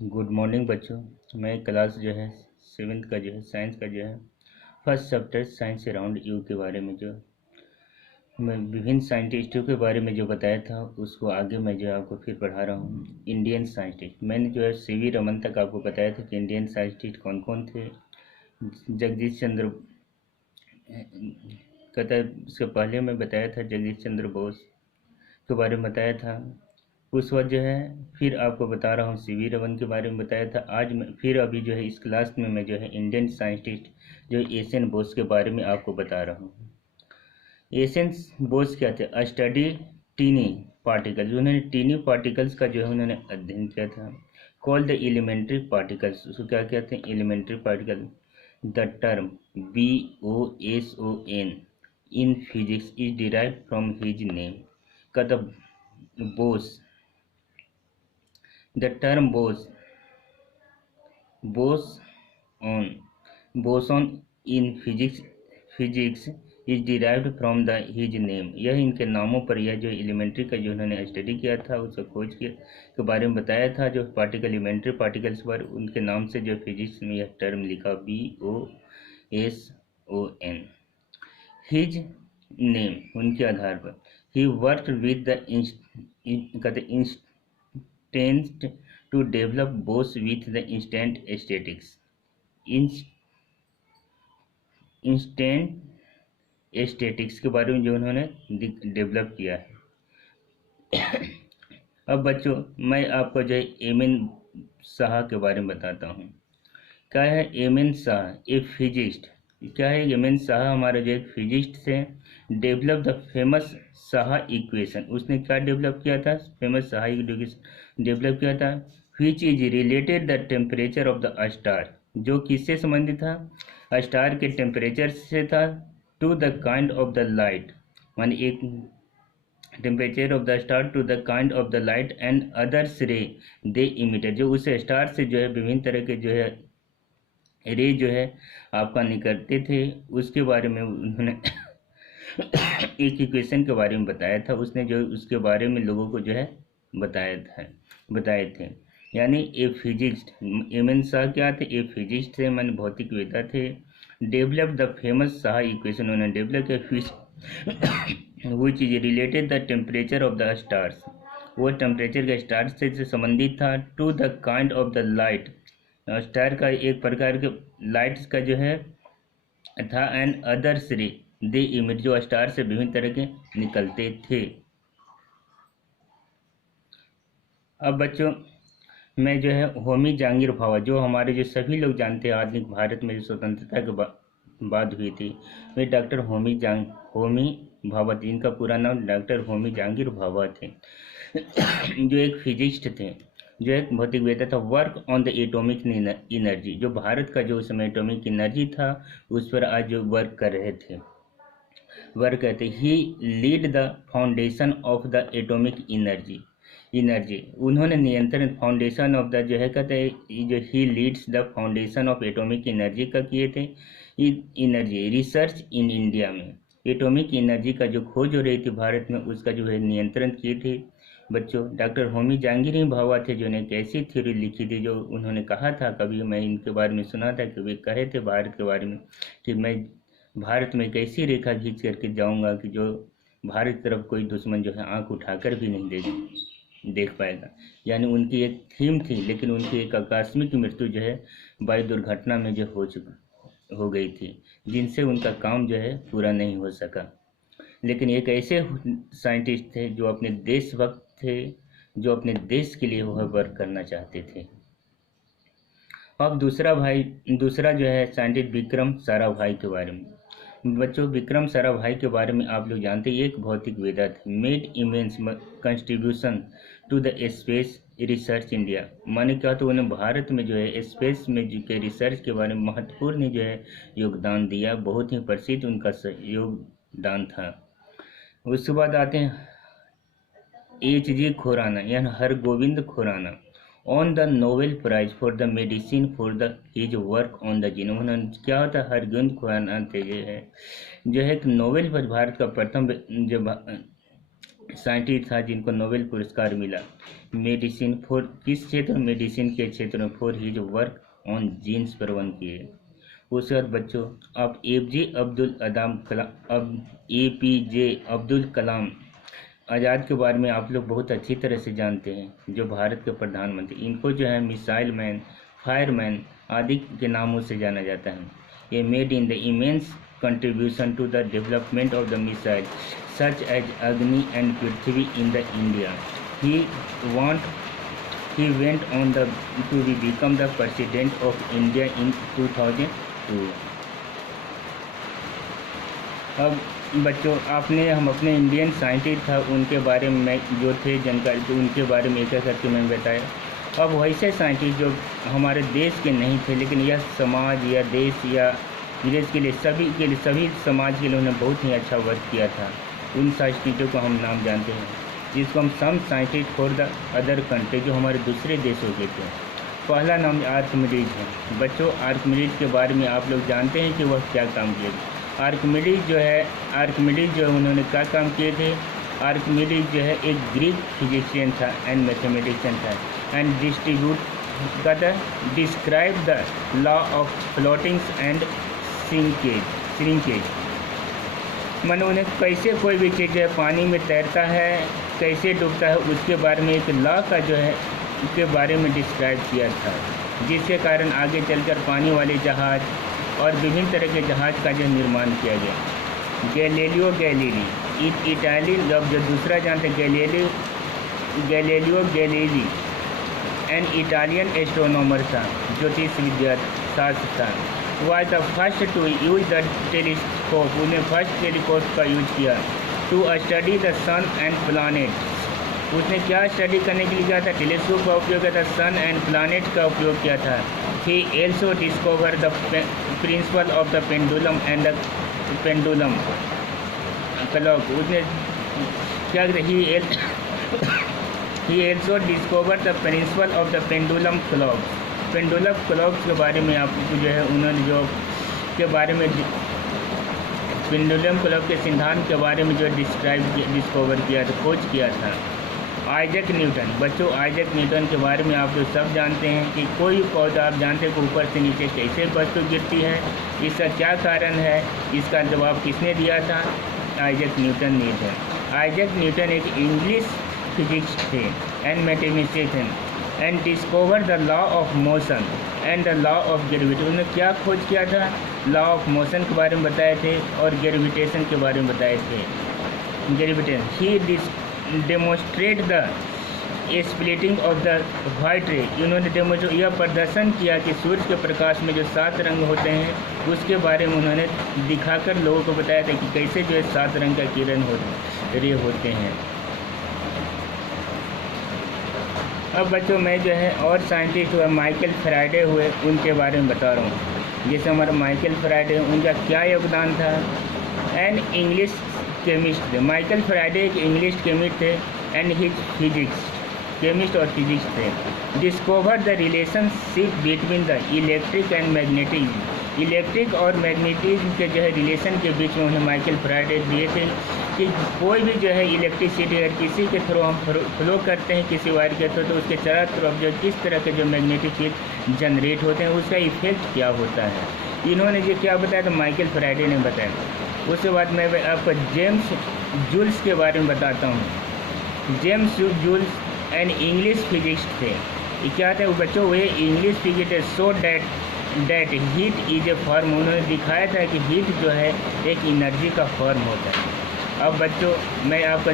Good morning बच्चों। मैं class जो है सेवेंथ का जो है साइंस का जो है first chapter science around you के बारे में जो मैं विभिन्न साइंटिस्टों के बारे में जो बताया था उसको आगे मैं जो है आपको फिर पढ़ा रहा हूँ। इंडियन साइंटिस्ट मैंने जो है सीवी रमन तक आपको बताया था कि इंडियन साइंटिस्ट कौन कौन थे। जगदीश चंद्र कहता है, उसके पहले मैं बताया था जगदीश चंद्र बोस के बारे में बताया था। उस वक्त जो है फिर आपको बता रहा हूँ सीवी रमन के बारे में बताया था। आज मैं फिर अभी जो है इस क्लास में मैं जो है इंडियन साइंटिस्ट जो एशियन बोस के बारे में आपको बता रहा हूँ। एशियन बोस क्या थे? Study tiny particles. उन्होंने टीनी पार्टिकल्स का जो है उन्होंने अध्ययन किया था। कॉल द एलिमेंट्री पार्टिकल्स, उसको क्या कहते हैं? Elementary particle. The term BOSON in physics is derived from his name. का the Bose The term boson in physics is derived from his name। यह इनके नामों पर, यह जो एलिमेंट्री का जो उन्होंने स्टडी किया था, उसका खोज किया के बारे में बताया था। जो पार्टिकल एलिमेंट्री पार्टिकल्स पर उनके नाम से जो फिजिक्स में यह टर्म लिखा BOSON। हिज नेम, उनके आधार पर। He work with the Einstein to develop Bose with the Einstein statistics. Einstein statistics के बारे में जो उन्होंने डेवलप किया है। अब बच्चों मैं आपको जो है एम.एन. शाह के बारे में बताता हूँ। क्या है एम.एन. शाह? ए फिजिस्ट। क्या है एम.एन. शाह? हमारे जो एक फिजिस्ट थे। Develop the famous Saha equation. उसने क्या डेवलप किया था? फेमस शाह इक्वेशन डेवलप किया था। Which is related the temperature of the star. जो किससे संबंधित था? स्टार के टेम्परेचर से था। To the kind of the light, मान एक temperature of the star to the kind of the light and others ray they emitted. जो उस स्टार से जो है विभिन्न तरह के जो है रे जो है आपका निकलते थे, उसके बारे में उन्होंने एक इक्वेशन के बारे में बताया था। उसने जो उसके बारे में लोगों को जो है बताए थे। यानी ए फिजिस्ट, एम.एन. शाह क्या थे? ए फिजिस्ट थे, माने भौतिक वेता थे। Develop the famous Saha equation, उन्होंने डेवलप किया which is related the temperature of the stars. वो टेम्परेचर के स्टार से संबंधित था। To the kind of the light, star का एक प्रकार के लाइट्स का जो है था। And others ray they emit, जो स्टार से विभिन्न तरह के निकलते थे। अब बच्चों मैं जो है होमी जहांगीर भाभा, जो हमारे जो सभी लोग जानते हैं आधुनिक भारत में जो स्वतंत्रता के बाद हुई थी, वे डॉक्टर होमी भाभा थे। इनका पूरा नाम डॉक्टर होमी जहांगीर भाभा थे। जो एक फिजिस्ट थे, जो एक भौतिक वेता था। Work on the atomic energy, जो भारत का जो उस समय एटॉमिक एनर्जी था उस पर आज जो वर्क कर रहे थे। वर्क कहते he lead the foundation of the atomic energy. उन्होंने नियंत्रण फाउंडेशन ऑफ द जो है कहते हैं जो he leads the foundation of atomic energy का किए थे। एनर्जी रिसर्च इन इंडिया में एटॉमिक एनर्जी का जो खोज हो रही थी भारत में, उसका जो है नियंत्रण किए थे। बच्चों डॉक्टर होमी जहांगीर ही भाभा थे, जो ने एक ऐसी थ्योरी लिखी थी, जो उन्होंने कहा था, कभी मैं इनके बारे में सुना था कि वे कहे थे भारत के बारे में कि मैं भारत में एक ऐसी रेखा खींच करके जाऊंगा कि जो भारत की तरफ कोई दुश्मन जो है आंख उठाकर भी नहीं देख पाएगा। यानी उनकी एक थीम थी, लेकिन उनकी एक आकस्मिक मृत्यु जो है वायु दुर्घटना में जो हो गई थी, जिनसे उनका काम जो है पूरा नहीं हो सका। लेकिन एक ऐसे साइंटिस्ट थे जो अपने देशभक्त थे, जो अपने देश के लिए वह वर्क करना चाहते थे। अब दूसरा जो है साइंटिस्ट विक्रम साराभाई के बारे में। बच्चों विक्रम साराभाई के बारे में आप लोग जानते हैं, एक भौतिक वेदा थे। Made immense contribution to the space research India. माने क्या, तो उन्हें भारत में जो है स्पेस में जो के रिसर्च के बारे में महत्वपूर्ण जो है योगदान दिया। बहुत ही प्रसिद्ध उनका योगदान था। उसके बाद आते हैं H.G. खुराना, यानी Hargobind Khurana, on the Nobel prize for the medicine for the his work on the genome. उन्होंने क्या होता है हरगोविंद खुराना थे, जो है एक नोबेल पर भारत का प्रथम जो साइंटिस्ट था जिनको नोबेल पुरस्कार मिला मेडिसिन फॉर किस क्षेत्र मेडिसिन के क्षेत्र में for his work on jeans पर वन किए। उसके बाद बच्चों आप APJ अब्दुल कलाम आज़ाद के बारे में आप लोग बहुत अच्छी तरह से जानते हैं, जो भारत के प्रधानमंत्री। इनको जो है मिसाइल मैन, फायरमैन आदि के नामों से जाना जाता है। ये made in the immense contribution to the development of the missile such as Agni and Prithvi in the India. He went on to become the president of India in 2002. अब बच्चों हम अपने इंडियन साइंटिस्ट था उनके बारे में जो थे जानकारी, तो उनके बारे में एक करके मैं बताया। अब वैसे साइंटिस्ट जो हमारे देश के नहीं थे, लेकिन यह समाज या देश या विदेश के लिए सभी समाज के लिए उन्होंने बहुत ही अच्छा वर्क किया था। उन साइंटिस्टों को हम नाम जानते हैं, जिसको हम some scientist for the other country, जो हमारे दूसरे देशों के थे। पहला नाम आर्किमिडीज है। बच्चों आर्किमिडीज के बारे में आप लोग जानते हैं कि वह क्या काम किए थे। आर्किमिडीज जो है उन्होंने क्या काम किए थे। आर्किमिडीज जो है एक ग्रीक फिजिशियन था एंड मैथमेटिशियन था and describe the law of floatings and shrinkage. मन उन्हें कैसे कोई भी चीज़ जो है पानी में तैरता है, कैसे डूबता है, उसके बारे में एक लॉ का जो है उसके बारे में डिस्क्राइब किया था, जिसके कारण आगे चलकर पानी वाले जहाज और विभिन्न तरह के जहाज का जो निर्माण किया गया। गैलीलियो गैलीली इटाली लफ्ज़ जो दूसरा जानते Galileo Galilei an Italian astronomer था, ज्योतिष शास्त्र था। was the first to use the telescope। उन्हें फर्स्ट टेलीस्कोप का यूज किया to study the sun and planet. उसने क्या स्टडी करने के लिए किया था? टेलीस्कोप का उपयोग किया था, सन एंड प्लानेट का उपयोग किया था। ही also discover the principle of the pendulum and the pendulum clock. उसने क्या ही also discover the principle of the pendulum clock. Pendulum clock के बारे में आपको जो है उन्होंने जो के बारे में पेंडुलम क्लॉक के सिद्धांत के बारे में जो डिस्कवर किया था, खोज किया था। Isaac Newton. बच्चों आइजैक न्यूटन के बारे में आप लोग सब जानते हैं कि कोई पौधा आप जानते हैं कि ऊपर से नीचे कैसे वस्तु गिरती है, इसका क्या कारण है, इसका जवाब किसने दिया था? आइजैक न्यूटन ने दिया। आइजैक न्यूटन एक इंग्लिश फिजिक्स थे and mathematician and discover the law of motion and the law of gravity. उन्होंने क्या खोज किया था? लॉ ऑफ मोशन के बारे में बताए थे और ग्रेविटेशन के बारे में बताए थे। Gravitation he demonstrate the splitting of the white रे। उन्होंने यह प्रदर्शन किया कि सूर्य के प्रकाश में जो 7 रंग होते हैं उसके बारे में उन्होंने दिखाकर लोगों को बताया था कि कैसे जो है 7 रंग का किरण रे होते हैं। अब बच्चों मैं जो है और साइंटिस्ट हुआ माइकल फैराडे हुए उनके बारे में बता रहा हूँ। जैसे हमारा माइकल फैराडे उनका क्या योगदान था? एन इंग्लिश केमिस्ट थे। माइकल फैराडे एक इंग्लिश केमिस्ट थे एंड हिज फिजिक्स केमिस्ट और फिजिक्स थे। Discover the relationship between the electric and magnetic. Electric और मैग्नेटिज्म के जो है रिलेशन के बीच में उन्हें माइकल फैराडे दिए थे कि कोई भी जो है इलेक्ट्रिसिटी अगर किसी के थ्रू हम फ्लो करते हैं किसी वायर के थ्रू, तो उसके चारों तरफ जो किस तरह के जो मैग्नेटिक फील्ड जनरेट होते हैं उसका इफेक्ट क्या होता है। इन्होंने जो क्या बताया तो माइकल फैराडे ने बताया। उसके बाद मैं आपको जेम्स जूल्स के बारे में बताता हूँ। James Joules an English physics थे। ये क्या थे वो बच्चों? वे English physics so that heat is a form. उन्होंने दिखाया था कि हीट जो है एक एनर्जी का फॉर्म होता है। अब बच्चों मैं आपको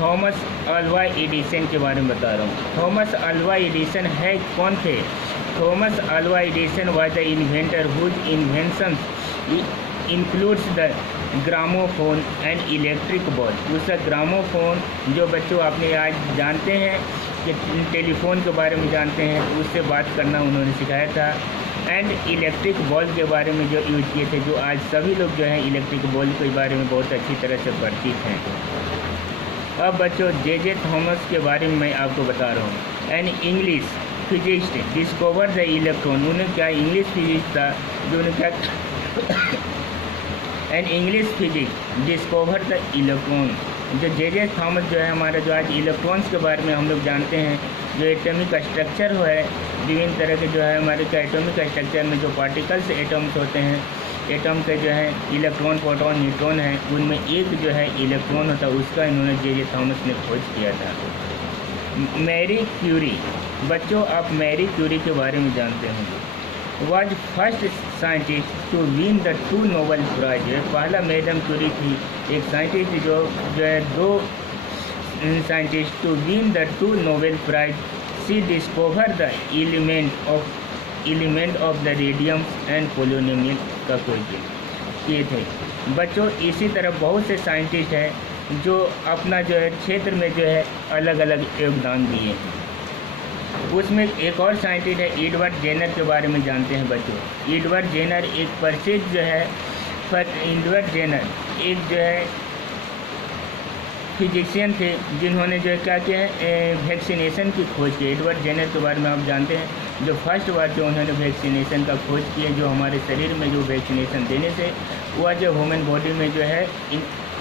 थॉमस अल्वा एडिसन के बारे में बता रहा हूँ। थॉमस अल्वा एडिसन है कौन थे? Thomas Alva Edison was the inventor whose invention includes the gramophone and electric bulb. उसका ग्रामोफोन जो बच्चों आपने आज जानते हैं कि टेलीफोन के बारे में जानते हैं, उससे बात करना उन्होंने सिखाया था। एंड इलेक्ट्रिक बल्ब के बारे में जो यूज किए थे, जो आज सभी लोग जो है इलेक्ट्रिक बल्ब के बारे में बहुत अच्छी तरह से परिचित हैं। अब बच्चों जे थॉमस के बारे में मैं आपको बता रहा हूँ। N English physics discover the electron. उन्हें क्या इंग्लिश फिजिक्स था जो उन्हें क्या N English physics discover the electron जो जे थॉमस जो है हमारा, जो आज इलेक्ट्रॉन्स के बारे में हम लोग जानते हैं, जो एटॉमिक स्ट्रक्चर है विभिन्न तरह के जो है हमारे का एटॉमिक स्ट्रक्चर में जो पार्टिकल्स एटम्स होते हैं, एटम के जो है इलेक्ट्रॉन, प्रोटॉन, न्यूट्रॉन है, उनमें एक जो है इलेक्ट्रॉन होता है, उसका इन्होंने जे थॉमस ने खोज किया था। मैरी क्यूरी, बच्चों आप मैरी क्यूरी के बारे में जानते होंगे। Was first scientist to win the 2 Nobel prize. पहला मैडम क्यूरी थी एक साइंटिस्ट जो है 2 scientist to win the 2 Nobel prize. She discover the element of the radium and polonium का खोज किए थे। बच्चों इसी तरह बहुत से साइंटिस्ट हैं जो अपना जो है क्षेत्र में जो है अलग अलग योगदान दिए हैं। उसमें एक और साइंटिस्ट है एडवर्ड जेनर के बारे में जानते हैं बच्चों। एडवर्ड जेनर एक प्रसिद्ध जो है एडवर्ड जेनर एक जो है फिजिशियन थे जिन्होंने जो है क्या किया है, वैक्सीनेशन की खोज की। एडवर्ड जेनर के बारे में आप जानते हैं, जो फर्स्ट बार जो उन्होंने वैक्सीनेशन का खोज किया, जो हमारे शरीर में जो वैक्सीनेशन देने से वह जो ह्यूमन बॉडी में जो है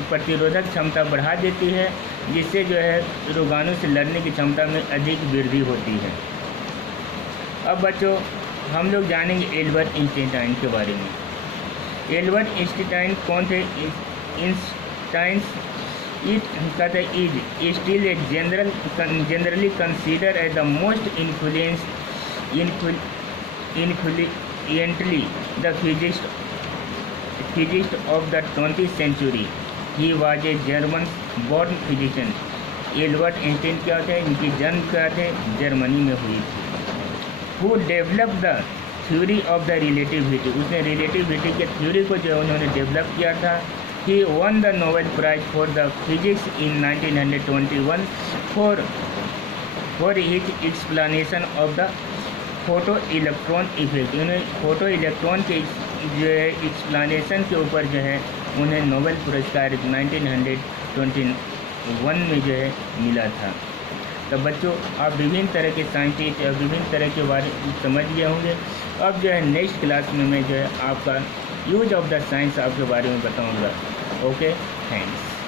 प्रतिरोधक क्षमता बढ़ा देती है, जिससे जो है रोगाणु से लड़ने की क्षमता में अधिक वृद्धि होती है। अब बच्चों हम लोग जानेंगे एल्बर्ट आइंस्टाइन के बारे में। एल्बर्ट आइंस्टाइन कौन थे? आइंस्टाइन कहते is still a generally consider as the most influentially the physicist of the 20th century। He was a German born physician. Albert Einstein क्या थे? इनकी जन्म क्या थे? जर्मनी में हुई थी। Who develop the theory of the relativity. उसने रिलेटिविटी के थ्योरी को जो उन्होंने डेवलप किया था। He won the Nobel Prize for the Physics in 1921 for his explanation of the photoelectron effect। उन्हें फोटो इलेक्ट्रॉन के जो है एक्सप्लानेशन के ऊपर जो है उन्हें नोबेल पुरस्कार 1921 में जो है मिला था। तो बच्चों आप विभिन्न तरह के साइंटिस्ट और विभिन्न तरह के बारे में समझ गए होंगे। अब जो है नेक्स्ट क्लास में मैं जो है आपका यूज ऑफ द साइंस आपके बारे में बताऊंगा। Okay, thanks.